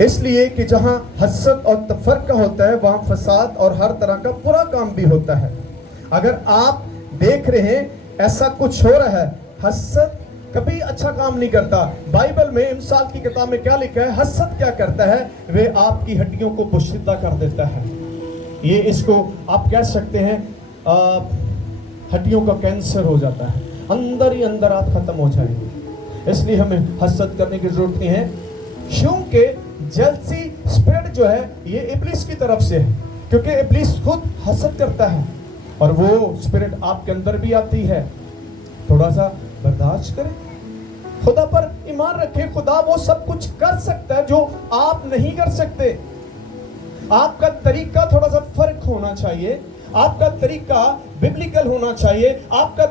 اس لیے کہ جہاں حسد اور تفرقہ ہوتا ہے وہاں فساد اور ہر طرح کا برا کام بھی ہوتا ہے. اگر آپ دیکھ رہے ہیں ایسا کچھ ہو رہا ہے، حسد کبھی اچھا کام نہیں کرتا. بائبل میں امثال کی کتاب میں کیا لکھا ہے؟ حسد کیا کرتا ہے؟ وہ آپ کی ہڈیوں کو پوشیدہ کر دیتا ہے. یہ اس کو آپ کہہ سکتے ہیں ہڈیوں کا کینسر ہو جاتا ہے، اندر ہی اندر آپ ختم ہو جائیں گے. اس لیے ہمیں حسد کرنے کی ضرورت نہیں ہے، کیونکہ جلسی اسپرٹ جو ہے یہ ابلیس کی طرف سے ہے، کیونکہ ابلیس خود حسد کرتا ہے اور وہ اسپرٹ آپ کے اندر بھی آتی ہے. تھوڑا سا برداشت کریں، خدا پر ایمان رکھیں. خدا وہ سب کچھ کر سکتا ہے جو آپ نہیں کر سکتے. آپ کا طریقہ تھوڑا سا فرق ہونا چاہیے، آپ کا طریقہ ببلیکل ہونا چاہیے، آپ کا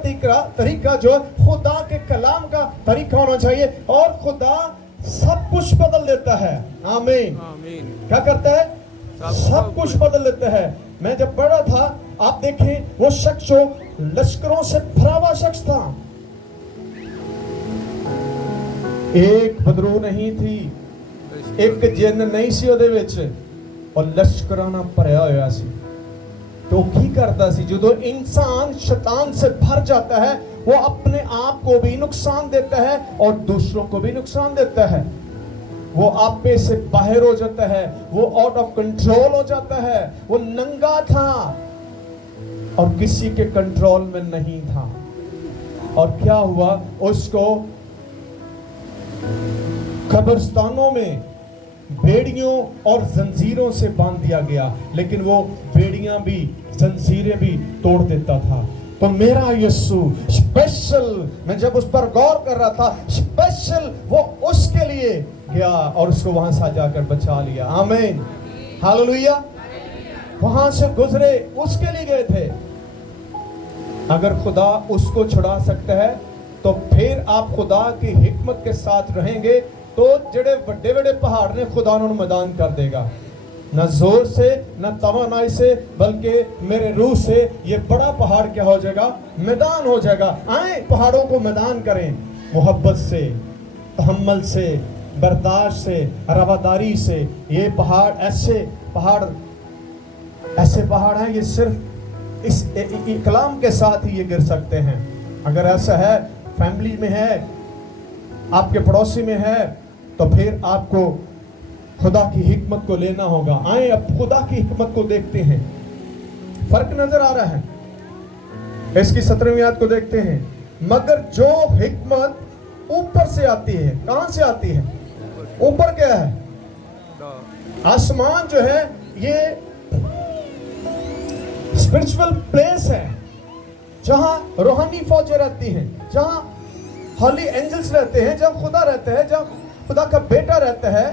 طریقہ جو خدا کے کلام کا طریقہ ہونا چاہیے، اور خدا سب کچھ بدل دیتا ہے. آمین. کیا کرتا ہے؟ سب کچھ بدل دیتا ہے. میں جب پڑھا تھا، آپ دیکھیں وہ شخص جو لشکروں سے بھرا ہوا شخص تھا، ایک بدرو نہیں تھی، ایک جن نہیں سی ਉਹਦੇ ਵਿੱਚ، اور لشکراں نال ਭਰਿਆ ਹੋਇਆ ਸੀ. تو کی کرتا سی؟ جو انسان شیطان سے بھر جاتا ہے وہ اپنے آپ کو بھی نقصان دیتا ہے اور دوسروں کو بھی نقصان دیتا ہے. وہ آپ پہ سے باہر ہو جاتا ہے، وہ آؤٹ آف کنٹرول ہو جاتا ہے. وہ ننگا تھا اور کسی کے کنٹرول میں نہیں تھا، اور کیا ہوا؟ اس کو قبرستانوں میں بیڑیوں اور زنجیروں سے باندھ دیا گیا، لیکن وہ بیڑیاں بھی زنجیریں بھی توڑ دیتا تھا. تو میرا یسوع اسپیشل، میں جب اس پر غور کر رہا تھا، اسپیشل وہ اس کے لیے گیا اور اس کو وہاں سے جا کر بچا لیا. آمین، ہاللویہ. وہاں سے گزرے، اس کے لیے گئے تھے. اگر خدا اس کو چھڑا سکتا ہے تو پھر آپ خدا کی حکمت کے ساتھ رہیں گے تو جڑے بڑے بڑے پہاڑ نے خدا انہوں میدان کر دے گا. نہ زور سے، نہ توانائی سے، بلکہ میرے روح سے یہ بڑا پہاڑ کیا ہو جائے گا؟ میدان ہو جائے گا. آئیں پہاڑوں کو میدان کریں، محبت سے، تحمل سے، برداشت سے، رواداری سے. یہ پہاڑ ایسے پہاڑ ہیں، یہ صرف اس کلام کے ساتھ ہی یہ گر سکتے ہیں. اگر ایسا ہے، فیملی میں ہے، آپ کے پڑوسی میں ہے، تو پھر آپ کو خدا کی حکمت کو لینا ہوگا. آئیں اب خدا کی حکمت کو دیکھتے ہیں. فرق نظر آ رہا ہے. اس کی 17ویں آیت کو دیکھتے ہیں. مگر جو حکمت اوپر سے آتی ہے، کہاں سے آتی ہے؟ اوپر کیا ہے؟ آسمان جو ہے یہ اسپرچول پلیس ہے، جہاں روحانی فوجیں رہتی ہیں، جہاں ہولی اینجلز رہتے ہیں، جہاں خدا رہتا ہے، جہاں خدا کا بیٹا رہتا ہے.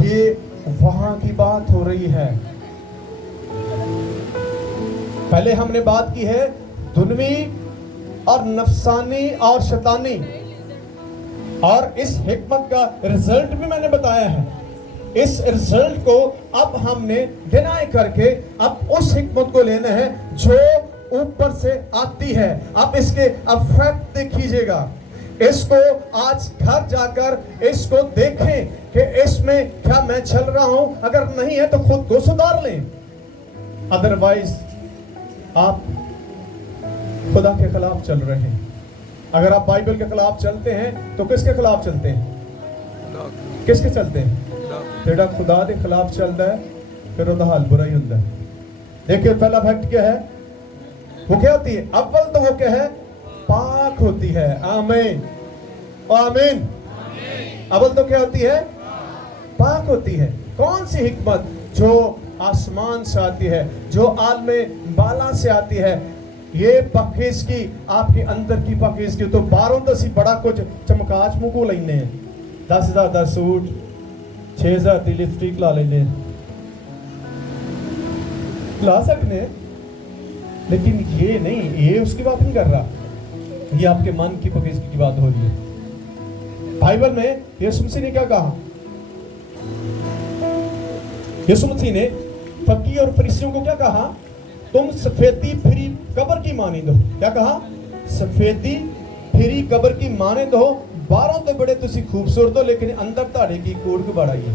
یہ وہاں کی بات ہو رہی ہے. پہلے ہم نے بات کی ہے دنوی اور نفسانی اور شیطانی، اور اس حکمت کا رزلٹ بھی میں نے بتایا ہے. اس رزلٹ کو اب ہم نے ڈینائی کر کے اب اس حکمت کو لینا ہے جو اوپر سے آتی ہے. اب اس کے افیکٹ دیکھیجئے گا. اس کو آج گھر جا کر اس کو دیکھیں کہ اس میں کیا میں چل رہا ہوں. اگر نہیں ہے تو خود کو سدھار لیں، ادروائز آپ خدا کے خلاف چل رہے ہیں. اگر آپ بائبل کے خلاف چلتے ہیں تو کس کے خلاف چلتے ہیں؟ کس کے چلتے ہیں؟ جڑا خدا کے خلاف چلتا ہے پھر وہ حال برا ہی ہوتا ہے. دیکھیں پہلا فیکٹ کیا ہے؟ وہ کیا ہوتی ہے؟ اول تو وہ کیا ہے؟ پاک ہوتی ہے. آمین، آمین. اول تو کیا ہوتی ہے؟ پاک ہوتی ہے. کون سی حکمت؟ جو آسمان سے آتی ہے، جو عالم بالا سے آتی ہے. یہ پاکیزگی آپ کے اندر کی پاکیزگی. تو باہروں تو سی بڑا کچھ چمکا چمکو لینے ہیں، 10,000 دا سوٹ، 6,000 دی لپسٹک لا لینے، لا سکتے ہیں، لیکن یہ نہیں، یہ اس کی بات نہیں کر رہا. یہ آپ کے من کی پاکیزگی کی بات ہو رہی ہے. بائبل میں یسوع مسیح نے کیا کہا؟ یسوع مسیح نے فقیہ اور فریسیوں کو کیا کہا؟ تم سفیدی پھری قبر کی مانند ہو. کیا کہا؟ سفیدی پھری قبر کی مانند ہو. باہروں تو بڑے تسی خوبصورت ہو، لیکن اندر تاڑے کی کوڑ کو بڑا ہی ہے.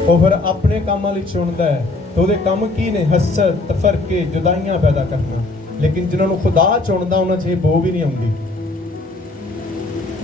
ਉਹ ਫਿਰ ਆਪਣੇ ਕੰਮਾਂ ਲਈ ਚੁਣਦਾ ਹੈ। ਤੇ ਉਹਦੇ ਕੰਮ ਕੀ ਨੇ? ਹਸਦ, ਤਫਰਕੇ, ਜੁਦਾਈਆਂ ਪੈਦਾ ਕਰਨਾ। ਲੇਕਿਨ ਜਿਨ੍ਹਾਂ ਨੂੰ ਖੁਦਾ ਚੁਣਦਾ ਉਹਨਾਂ 'ਚ ਇਹ ਬੋ ਵੀ ਨਹੀਂ ਆਉਂਦੀ।